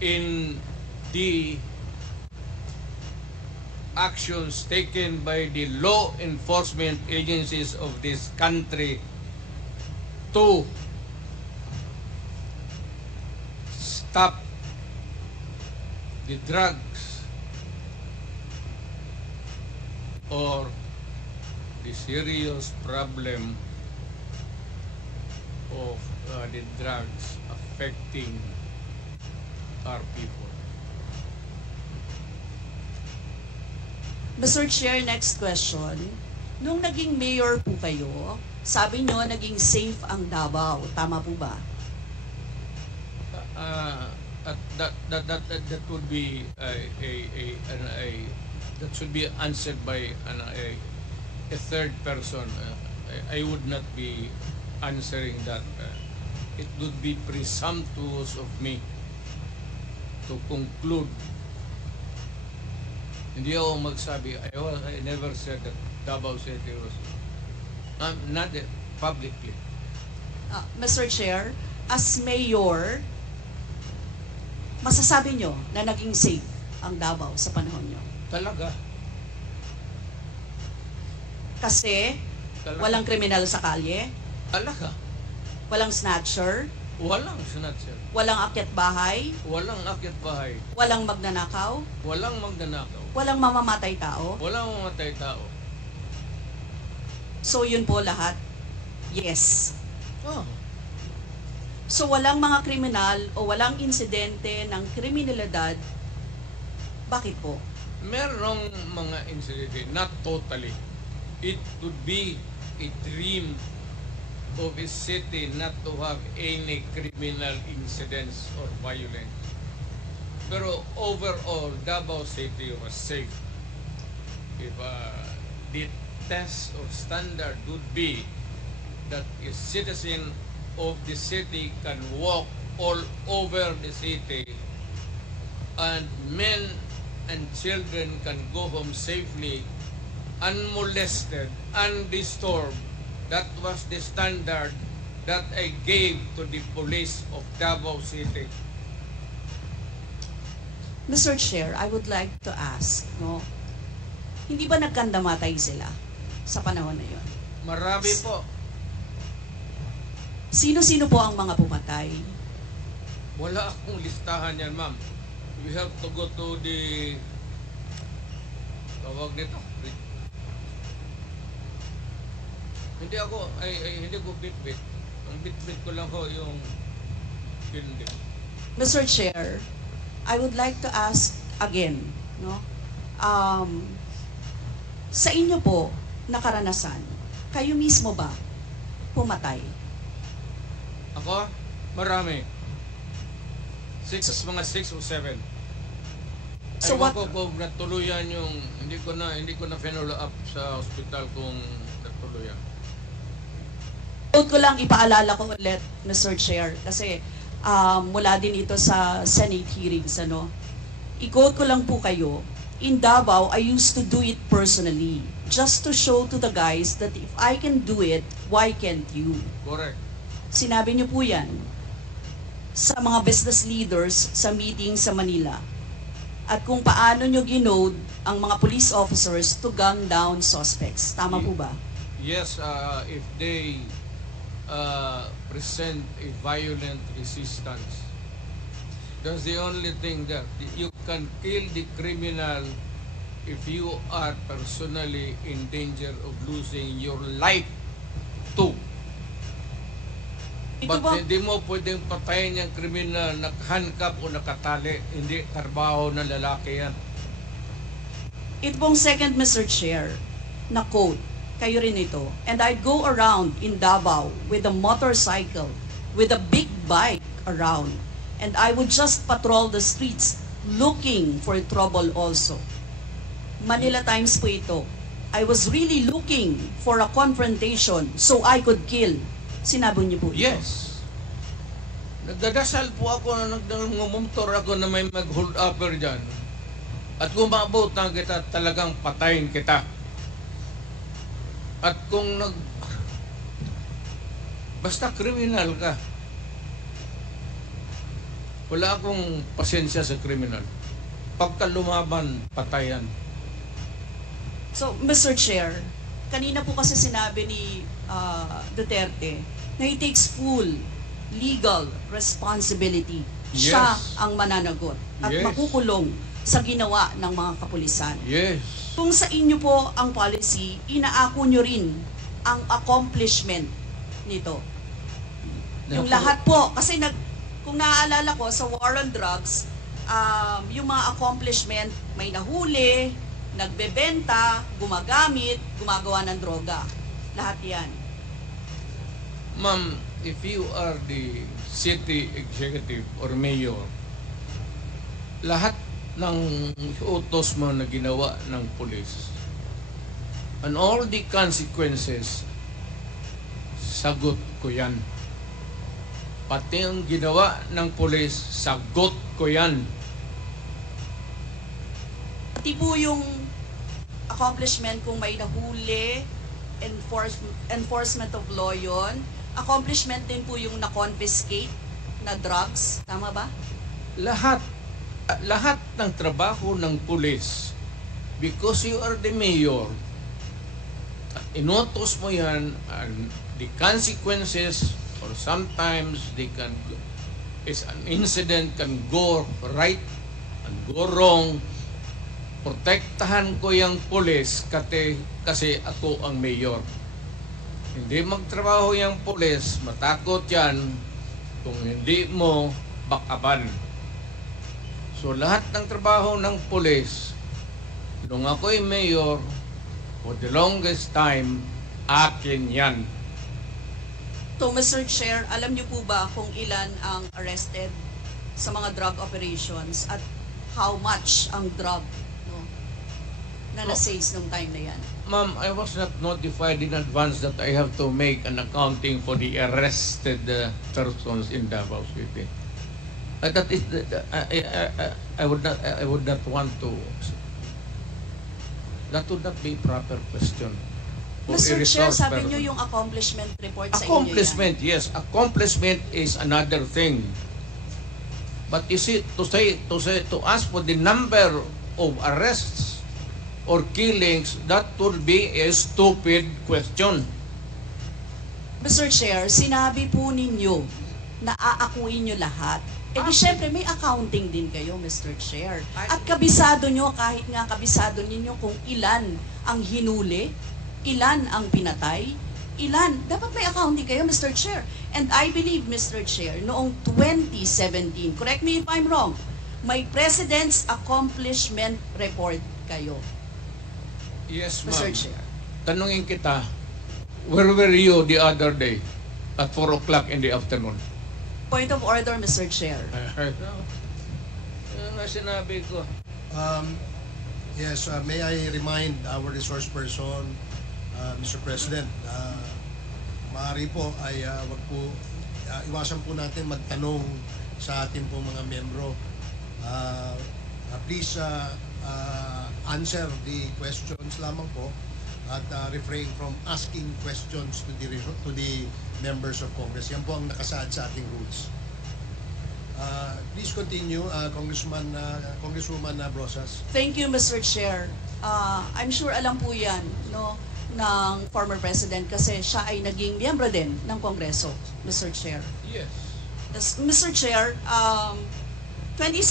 in the actions taken by the law enforcement agencies of this country to stop the drugs or the serious problem of uh, the drugs affecting our people. Mr. Chair, next question. Nung naging mayor po kayo, sabi nyo naging safe ang Davao. Tama po ba? Uh, at that, that, that, that, that would be a, a, a, an, a that should be answered by an, a, a third person. Uh, I, I would not be answering that. Uh, it would be presumptuous of me to conclude. Hindi ako magsabi, I, was, I never said that Davao City was, um, not uh, publicly. Ah, Mr. Chair, as mayor, masasabi nyo na naging safe ang Davao sa panahon nyo? Talaga. Kasi Talaga. walang kriminal sa kalye, Talaga. walang snatcher, Walang snatcher. walang akyat bahay, Walang akyat bahay. walang magnanakaw, Walang magnanakaw. walang mamamatay tao. Walang mamatay tao. So yun po lahat. Yes. Oh. So walang mga kriminal o walang insidente ng kriminalidad. Bakit po? Merong mga incident, not totally. It would be a dream of a city not to have any criminal incidents or violence. Pero overall, Davao City was safe. If uh, the test or standard would be that a citizen of the city can walk all over the city and men and children can go home safely, unmolested, undisturbed. That was the standard that I gave to the police of Davao City. Mr. Chair, I would like to ask, no? Hindi ba nagkandamatay sila sa panahon na yon? Marami po. Sino-sino po ang mga pumatay? Wala akong listahan yan, ma'am. We have to go to the tawag nito. Hindi ako, ay, ay hindi ko bit-bit. Ang bit-bit ko lang ho yung building. Mr. Chair, I would like to ask again, no? Um, sa inyo po, na karanasan, kayo mismo ba pumatay? Ako, marami. Six, mga six o seven. So Ewan what- ko kung natuluyan yung, hindi ko na, hindi ko na follow up sa hospital kung. Quote ko lang ipaalala ko ulit, Mr. Chair, kasi um, mula din ito sa Senate hearings, ano. I-quote ko lang po kayo, in Davao, I used to do it personally, just to show to the guys that if I can do it, why can't you? Correct. Sinabi niyo po yan sa mga business leaders sa meeting sa Manila. At kung paano niyo ginode ang mga police officers to gun down suspects. Tama po ba? Yes, uh, if they uh, present a violent resistance, that's the only thing that you can kill the criminal if you are personally in danger of losing your life too. Ito But ba, hindi mo pwedeng patayin yung kriminal nakahandcuff o nakatali. Hindi trabaho ng lalaki yan. ito pong second Mr. Chair na quote, kayo rin ito. And I'd go around in Davao with a motorcycle, with a big bike around. And I would just patrol the streets looking for trouble also. Manila Times po ito. I was really looking for a confrontation so I could kill. Sinabi niyo po ito. Yes. Nagdadasal po ako na nagdangumumtor ako na may mag-hold upper dyan. At kung maabot na kita, talagang patayin kita. At kung nag... Basta kriminal ka. Wala akong pasensya sa kriminal. Pagka lumaban, patayan. So, Mr. Chair, kanina po kasi sinabi ni ah, Duterte na he takes full legal responsibility. Siya Yes. ang mananagot at Yes. makukulong sa ginawa ng mga kapulisan. Yes. Kung sa inyo po ang policy, inaako nyo rin ang accomplishment nito. Yung lahat po, kasi nag, kung naaalala ko sa war on drugs, um, yung mga accomplishment, may nahuli, nagbebenta, gumagamit, gumagawa ng droga. Lahat yan. Ma'am, if you are the city executive or mayor, lahat ng utos mo na ginawa ng police and all the consequences, sagot ko yan. Pati ang ginawa ng police, sagot ko yan. Pati po yung accomplishment kung may nahuli, enforce, enforcement of law yun. Accomplishment din po yung na-confiscate na drugs. Tama ba? lahat lahat ng trabaho ng pulis because you are the mayor inotos mo yan and the consequences or sometimes they can is an incident can go right and go wrong. Protektahan ko yung pulis kasi, kasi ako ang mayor. Hindi magtrabaho yung pulis matakot yan. Kung hindi mo bakaban So lahat ng trabaho ng pulis, nung ako'y mayor, for the longest time, akin yan. So, Mr. Chair, alam niyo po ba kung ilan ang arrested sa mga drug operations at how much ang drug no, na na-seize nung time na yan? Ma'am, I was not notified in advance that I have to make an accounting for the arrested uh, persons in Davao City. Uh, that is, the- I, I, I, I would not, I would not want to. That would not be proper question. Mr. Chair, sabi niyo yung accomplishment report sa inyo yan. Accomplishment, yes. Accomplishment is another thing. But you see, to say, to say, to ask for the number of arrests or killings, that would be a stupid question. Mr. Chair, sinabi po ninyo na aakuin nyo lahat. Eh di syempre may accounting din kayo, Mr. Chair. At kabisado nyo, kahit nga kabisado ninyo kung ilan ang hinuli, ilan ang pinatay, ilan. Dapat may accounting kayo, Mr. Chair. And I believe, Mr. Chair, noong 2017, correct me if I'm wrong, may President's Accomplishment Report kayo, Yes, Mr. ma'am. Chair. Tanungin kita, where were you the other day at 4 o'clock in the afternoon? Point of order, Mr. Chair. Yan nga sinabi ko. Um, yes, uh, may I remind our resource person, uh, Mr. President, uh, maaari po ay uh, wag po, uh, iwasan po natin magtanong sa ating po mga membro. Uh, uh, please uh, uh, answer the questions lamang po at uh, refrain from asking questions to the to the members of Congress. Yan po ang nakasaad sa ating rules. Uh, please continue, uh, Congressman, uh, Congresswoman uh, Brosas. Thank you, Mr. Chair. Uh, I'm sure alam po yan no, ng former president kasi siya ay naging miyembro din ng Kongreso, Mr. Chair. Yes. Yes, Mr. Chair, um, 27